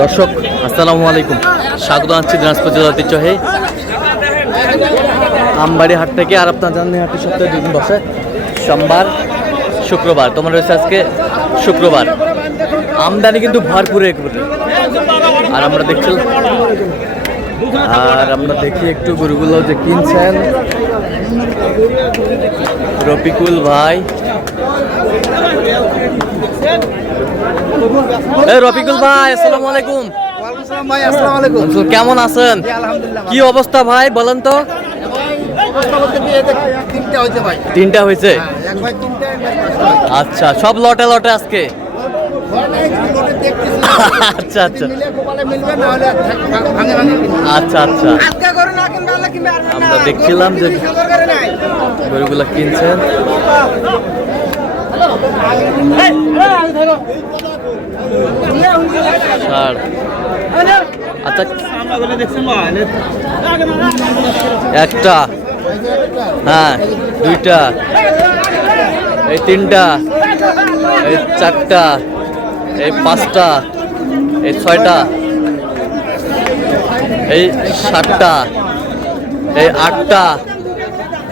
দর্শক আসসালামু আলাইকুম, স্বাগত জানাচ্ছি দিনাজপুর জেলার ঐতিহ্যবাহী আমবাড়ি হাট থেকে। আর আপনার জানেন হাটটি সপ্তাহে 2 দিন বসে, সোমবার শুক্রবার। তোমার রয়েছে আজকে শুক্রবার। আমদানি কিন্তু ভরপুর একবারে। আর আমরা দেখি একটু গরুগুলো যে কিনছেন রফিকুল ভাই। রফিকুল ভাই আসসালামু আলাইকুম। ভাই আসসালামু আলাইকুম। কেমন আছেন? কি অবস্থা ভাই বলেন তো? তিনটা হয়েছে। আচ্ছা, সব লটে লটে আজকে। আচ্ছা আচ্ছা আচ্ছা আচ্ছা, আমরা দেখছিলাম যে গরুগুলা কিনছেন। আচ্ছা, একটা, হ্যাঁ, দুইটা, এই তিনটা, এই চারটা, এই পাঁচটা, এই ছয়টা, এই সাতটা, এই আটটা,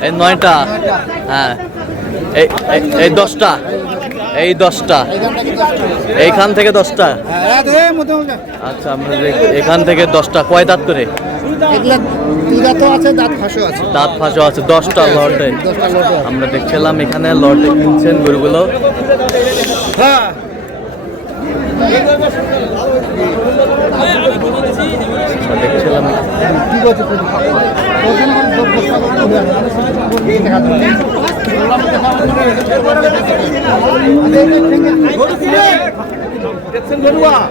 এই নয়টা, হ্যাঁ, এই 10টা, এই 10টা, এইখান থেকে 10টা। আচ্ছা, আমরা এখান থেকে 10টা। কয় দাঁত করে? দাঁত ফাঁসও আছে। 10টা লটে আমরা দেখছিলাম এখানে লটে কিনছেন গরুগুলো। দেখছিলাম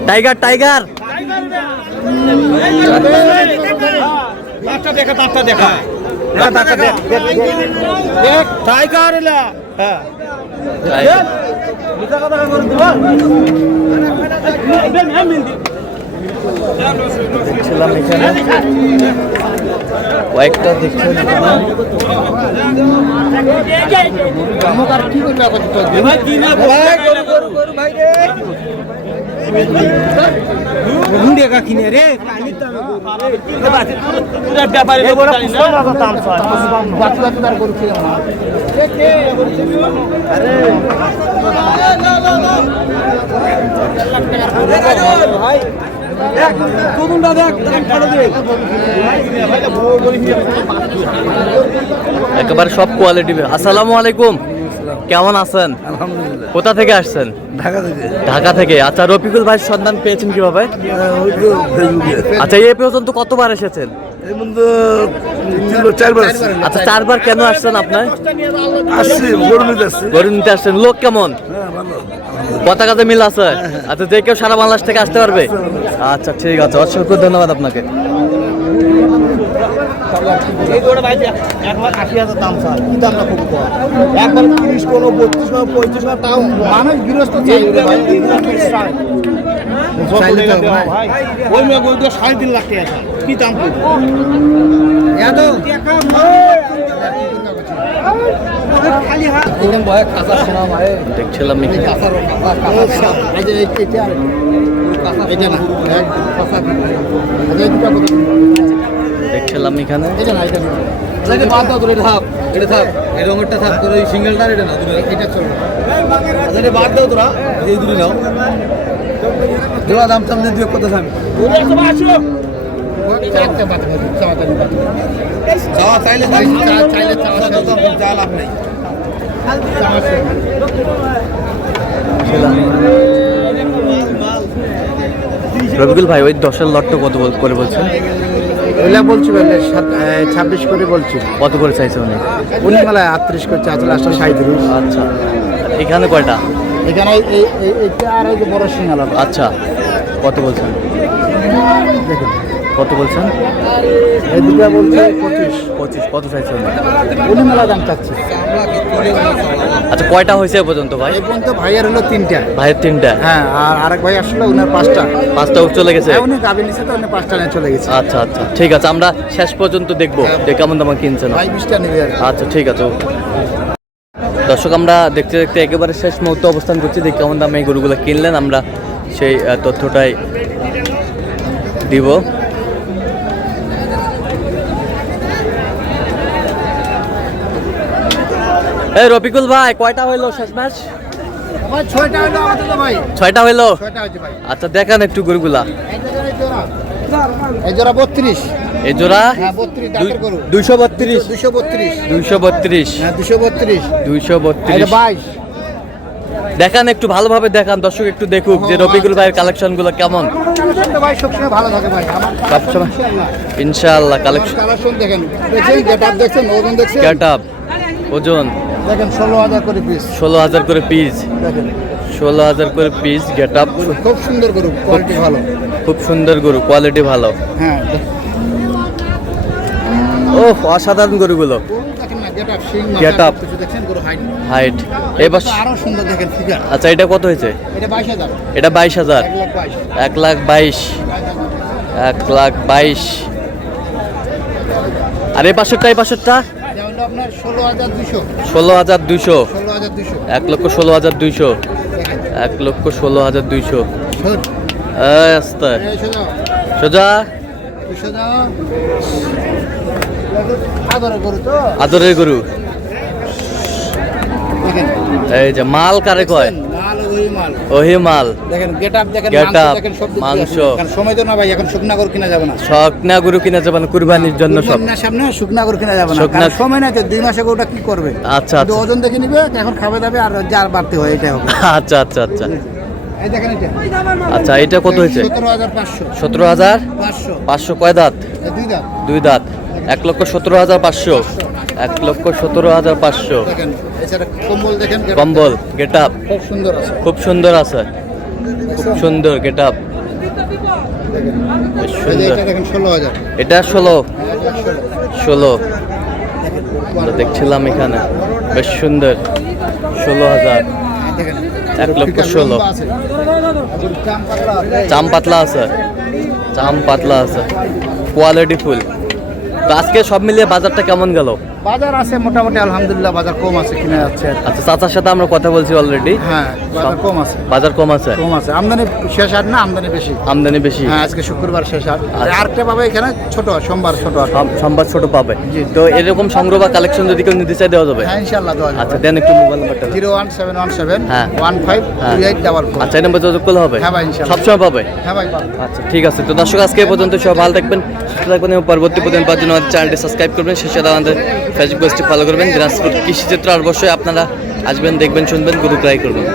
টাইগার টাইগার দেখছিলাম এখানে কয়েকটা দেখছেন কিনে রে একেবারে সব কোয়ালিটি। আসসালামু আলাইকুম, কেমন আছেন? আলহামদুলিল্লাহ। কোথা থেকে আসছেন? ঢাকা থেকে। ঢাকা থেকে। আচ্ছা, রফিকুল ভাই সন্ধান পেয়েছেন কিভাবে? আচ্ছা, এই পর্যন্ত কতবার এসেছেন? আচ্ছা, 4বার। কেন আসছেন আপনার? গরু নিতে আসছেন। লোক কেমন? পতাকাতে মিল আছে? আচ্ছা, যে কেউ সারা বাংলাদেশ থেকে আসতে পারবে? আচ্ছা, ঠিক আছে, অসংখ্য ধন্যবাদ আপনাকে। দেখছিলাম দেখছিলাম এখানে দাম টাম দিয়ে কত দাম? রফিকুল ভাই, ওই 10-এর লটটা কত করে বলছেন? ওইলা বলছি 26 করে বলছি। কত করে চাইছে উনি? উনি মেলায় 38 করছে, আসলে 37। আচ্ছা, এখানে কয়টা? এখানে এইটা আর এই যে বড় সিঙ্গালা। আচ্ছা, কত বলছেন? দেখুন কত বলছেন? এই দুটা বলছে 25। কত চাইছে উনি? উনি মেলা দাম চাচ্ছে। আচ্ছা, কয়টা হয়েছে এ পর্যন্ত ভাই? এই পর্যন্ত ভাইয়ের হলো 3টা। ভাইয়ের 3টা? হ্যাঁ, আর আরেক ভাই আসলে উনার 5টা। 5টা চলে গেছে? উনি গাবি নিছে তো, উনি 5টা নিয়ে চলে গেছে। আচ্ছা আচ্ছা, ঠিক আছে, আমরা শেষ পর্যন্ত দেখবো যে কেমন দাম কিনছেন। ভাই 20টা নেবে। আচ্ছা, ঠিক আছে। দর্শক, আমরা দেখতে দেখতে একেবারে শেষ মুহূর্তে অবস্থান করছি। দেখি কেমন দামে এই গরুগুলো কিনলেন। আমরা সেই তথ্যটাই দিব। এই রফিকুল ভাই, কয়টা হইলো শেষ ম্যাচ? ভাই 6টা হলো আমাদের তো ভাই। 6টা হইলো। 6টা হচ্ছে ভাই। আচ্ছা দেখান একটু গরুগুলা। এই জোড়া 32। এই জোড়া হ্যাঁ 32 দাঁতের গরু। 232 232। 232 হ্যাঁ 232। 232। এটা 22। দেখান একটু ভালোভাবে দেখান, দর্শক একটু দেখুক যে রফিকুল ভাইয়ের কালেকশন গুলো কেমন। কালেকশনটা ভাই সবসময় ভালো থাকে ভাই। আমার সবসময় ইনশাআল্লাহ। ইনশাআল্লাহ কালেকশন। কালেকশন দেখেন। দেখেন গেটআপ দেখছেন, ওজন দেখছেন। গেটআপ ওজন দেখেন 16000 করে পিস। 16000 করে পিস। দেখেন 16000 করে পিস গেটআপ। খুব সুন্দর গরু, কোয়ালিটি ভালো। খুব সুন্দর গরু, কোয়ালিটি ভালো। হ্যাঁ ও অসাধারণ গরুগুলো। গরু দেখেন না, গেটআপ সিং মাথা Getup। কিছু দেখছেন, গরু হাইট। হাইট এবার। আরো সুন্দর দেখেন ফিগার। আচ্ছা এটা কত হয়েছে? এটা 22000। এটা 22000। 1,22,000। 1,22,000। আর এই পাশেরটা, এই পাশেরটা এটা হলো আপনার 16200। 16200। 16200। 1,16,200। দেখেন 1,16,200। শোন, আস্তে এই শোনো, সোজা। 200 দাও। আদরের গরু তো। আদরের গরু। দেখেন এই যে মাল কারে কয়? মাল ওই মাল। ওহি মাল। দেখেন গেটআপ দেখেন, Getup, মাংস দেখেন, সব দিক দিয়ে মাংস। আছে। কারণ সময় তো না ভাই, এখন শুকনা গরু কিনা যাবে না। শুকনা গরু কিনা যাবে না কুরবানির জন্য সব। কুরবানির সামনে শুকনা গরু কিনা যাবে না, শুকনা- কারণ সময় নাই তো। 2 মাসে গরুটা কি করবে? আচ্ছা কিন্তু আচ্ছা ওজন দেখে নিবে, এখন খাবে দাবে আর যার বাড়তে হয় এটাই হবে। আচ্ছা আচ্ছা আচ্ছা এই দেখেন এটা আচ্ছা এটা কত হয়েছে? 17500। 17,500। 500 কয় দাঁত? দুই দাঁত। 2 দাঁত। 1,17,500। 1,17,500। দেখেন এছাড়া কম্বল দেখেন, কম্বল গেটআপ খুব সুন্দর আছে। খুব সুন্দর আছে। খুব সুন্দর গেটআপ। দেখেন বেশ এই যে সুন্দর। এটা দেখেন 16000। এটা 16। 16। 16 আমরা দেখছিলাম এখানে। বেশ সুন্দর। 16,000। দেখেন 1,16,000। লম্বা আছে। চাম পাতলা আছে। চাম পাতলা আছে। চাম পাতলা আছে, কোয়ালিটি ফুল। তো আজকে সব মিলিয়ে বাজারটা কেমন গেল? বাজার আছে মোটামুটি আলহামদুলিল্লাহ, বাজার কম আছে, কিনে যাচ্ছে আর কি। আচ্ছা চাচার সাথে আমরা কথা বলছি অলরেডি। হ্যাঁ বাজার কম আছে। বাজার কম আছে, কম আছে, আমদানি শেষ আর না, আমদানি বেশি। আমদানি বেশি। হ্যাঁ আজকে শুক্রবার শেষ আর। আচ্ছা। আরেকটা পাবে এখানে ছোট, সোমবার ছোট আর। সম্বাদ ছোট পাবে। জি। তো এরকম সংগ্রহ বা কালেকশন যদি কেউ নিতে চাই দেওয়া যাবে? হ্যাঁ ইনশাআল্লাহ দেওয়া আচ্ছা যাবে। দেন একটু মোবাইল নাম্বারটা দেন। 01717 হ্যাঁ। 152844। আচ্ছা এই নাম্বার যোগাযোগ করলে হবে? হ্যাঁ ভাই, ইনশাআল্লাহ। সবসময় পাবে? হ্যাঁ ভাই পাবে। আচ্ছা ঠিক আছে। তো দর্শক আজকে এই পর্যন্ত, সবাই ভালো থাকবেন, সুস্থ থাকবেন এবং পরবর্তী প্রতিদিন পাওয়ার জন্য আমাদের চ্যানেলটি সাবস্ক্রাইব করবেন, সেই সাথে আমাদের ফেসবুক পেজটি ফলো করবেন। দিনাজপুর কৃষি চিত্র, আর অবশ্যই আপনারা আসবেন, দেখবেন, শুনবেন, গরু ক্রয় করবেন।